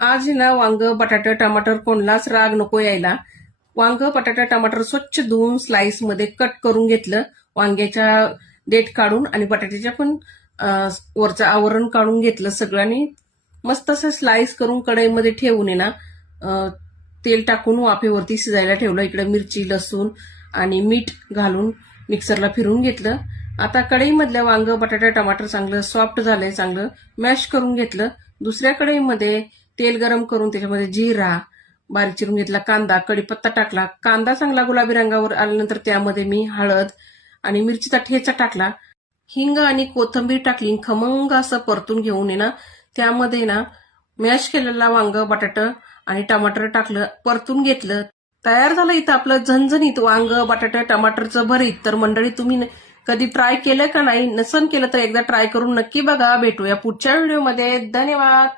आज ना वांग बटाटा टमाटर कोणलाच राग नको यायला. वांग बटाटा टमाटर स्वच्छ धुवून स्लाइस मध्ये कट करून घेतलं. वांग्याच्या देठ काढून आणि बटाट्याच्या पण वरचं आवरण काढून घेतलं सगळ्यांनी. मस्त असं स्लाइस करून कढईमध्ये ठेवून आहे ना तेल टाकून वाफेवरती शिजायला ठेवलं. इकडे मिरची लसूण आणि मीठ घालून मिक्सरला फिरून घेतलं. आता कढईमधलं वांग बटाटा टमाटर चांगलं सॉफ्ट झालंय, चांगलं मॅश करून घेतलं. दुसऱ्या कढईमध्ये तेल गरम करून त्याच्यामध्ये जिरा, बारीक चिरून घेतला कांदा, कढीपत्ता टाकला. कांदा चांगला गुलाबी रंगावर आल्यानंतर त्यामध्ये मी हळद आणि मिरचीचा ठेचा टाकला. हिंग आणि कोथिंबीर टाकली. खमंग असं परतून घेऊन ना त्यामध्ये ना मॅश केलेला वांग बटाटा आणि टमाटर टाकलं, परतून घेतलं. तयार झालं इथं आपलं झणझणीत वांग बटाटा टमाटरचं भरीत. तर मंडळी तुम्ही कधी ट्राय केलं का नाही? नसन केलं तर एकदा ट्राय करून नक्की बघा. भेटूया पुढच्या व्हिडिओमध्ये. धन्यवाद.